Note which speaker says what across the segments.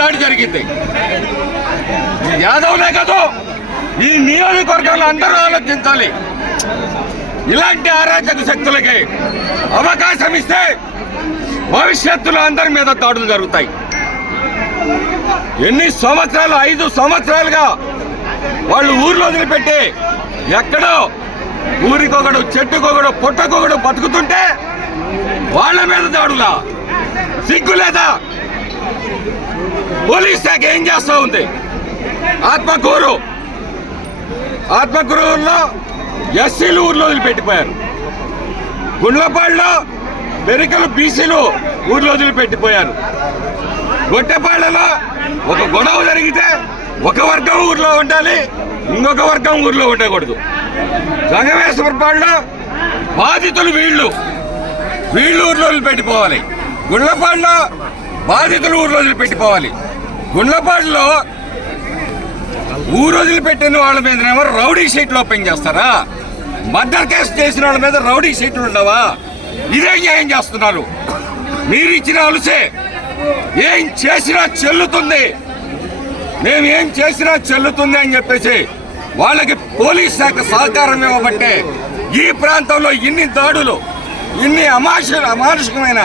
Speaker 1: దాడి జరిగింది. యాదవులే యాదవ్లే కాదు ఈ నియోజకవర్గంలో అందరూ ఆలోచించాలి. ఇలాంటి అరాచక శక్తులకి అవకాశం ఇస్తే భవిష్యత్తులో అందరి మీద దాడులు జరుగుతాయి. ఎన్ని సంవత్సరాలు ఐదు సంవత్సరాలుగా వాళ్ళు ఊర్లో వదిలిపెట్టి ఎక్కడో ఊరికొకడు చెట్టుకొకడు పుట్టకొకడు బతుకుతుంటే వాళ్ళ మీద దాడులా? సిగ్గు లేదా? పోలీస్ శాఖ ఏం చేస్తూ ఉంది? ఆత్మకూరు. ఆత్మకూరులో ఎస్సీలు ఊర్లో వదిలిపెట్టిపోయారు. గుండ్లపాడులో పెరికలు బీసీలు ఊర్లో వదిలిపెట్టిపోయారు. గొట్టెపాళ్ళలో ఒక గొడవ జరిగితే ఒక వర్గం ఊర్లో ఉండాలి ఇంకొక వర్గం ఊర్లో ఉండకూడదు. సంగమేశ్వరపాడులో బాధితులు వీళ్ళు. వీళ్ళు ఊర్లో వదిలిపెట్టిపోవాలి. గుండ్లపాడులో బాధితులు ఊరు రోజులు పెట్టిపోవాలి. గుండ్లపాడులో ఊరు రోజులు పెట్టిన వాళ్ళ మీదనేమో రౌడీ షీట్లు ఓపెన్ చేస్తారా? మర్డర్ కేసు చేసిన వాళ్ళ మీద రౌడీ షీట్లు ఉండవా? ఇదే న్యాయం చేస్తున్నారు. మీరు ఇచ్చిన అలుసే ఏం చేసినా చెల్లుతుంది. మేము ఏం చేసినా చెల్లుతుంది అని చెప్పేసి వాళ్ళకి పోలీస్ శాఖ సహకారం ఇవ్వబట్టే ఈ ప్రాంతంలో ఇన్ని దాడులు ఇన్ని అమానుష అమానుషికమైన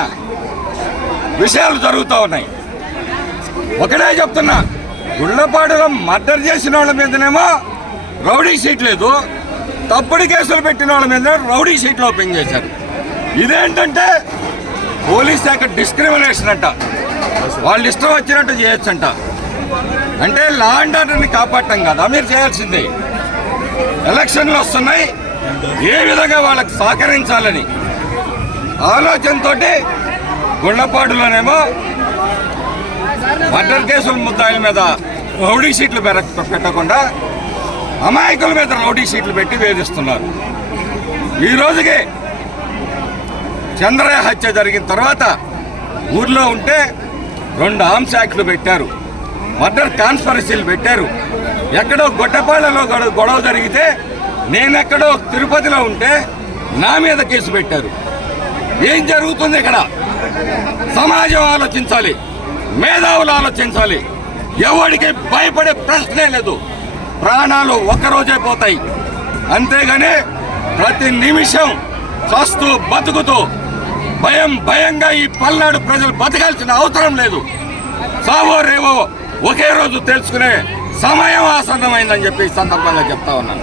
Speaker 1: విషయాలు జరుగుతూ ఉన్నాయి. ఒకటే చెప్తున్నా గుళ్ళపాడులో మర్డర్ చేసిన వాళ్ళ మీదనేమో రౌడీ సీట్ లేదు. తప్పుడు కేసులు పెట్టిన వాళ్ళ మీద రౌడీ సీట్లు ఓపెన్ చేశారు. ఇదేంటంటే పోలీస్ శాఖ డిస్క్రిమినేషన్ అంట. వాళ్ళు ఇష్టం వచ్చినట్టు చేయొచ్చంట. అంటే లా అండ్ ఆర్డర్ని కాపాడటం కదా మీరు చేయాల్సిందే. ఎలక్షన్లు వస్తున్నాయి. ఏ విధంగా వాళ్ళకి సహకరించాలని ఆలోచనతోటి గుళ్ళపాడులోనేమో మర్డర్ కేసుల ముద్దాయిల మీద రౌడీ షీట్లు పెట్టకుండా అమాయకుల మీద రౌడీ షీట్లు పెట్టి వేధిస్తున్నారు. ఈ రోజుకి చంద్రయ్య హత్య జరిగిన తర్వాత ఊర్లో ఉంటే రెండు ఆర్మ్స్ యాక్ట్లు పెట్టారు. మర్డర్ కాన్స్పరసీలు పెట్టారు. ఎక్కడో గొట్టపాళ్ళలో గొడవ గొడవ జరిగితే నేనెక్కడో తిరుపతిలో ఉంటే నా మీద కేసు పెట్టారు. ఏం జరుగుతుంది ఇక్కడ? సమాజం ఆలోచించాలి మేధావులు ఆలోచించాలి. ఎవరికి భయపడే ప్రశ్నే లేదు. ప్రాణాలు ఒక్కరోజే పోతాయి. అంతేగాని ప్రతి నిమిషం చస్తూ బతుకుతూ భయం భయంగా ఈ పల్నాడు ప్రజలు బతకాల్సిన అవసరం లేదు. సావో రేవో ఒకే రోజు తెలుసుకునే సమయం ఆసన్నమైందని చెప్పి సందర్భంగా చెప్తా ఉన్నాను.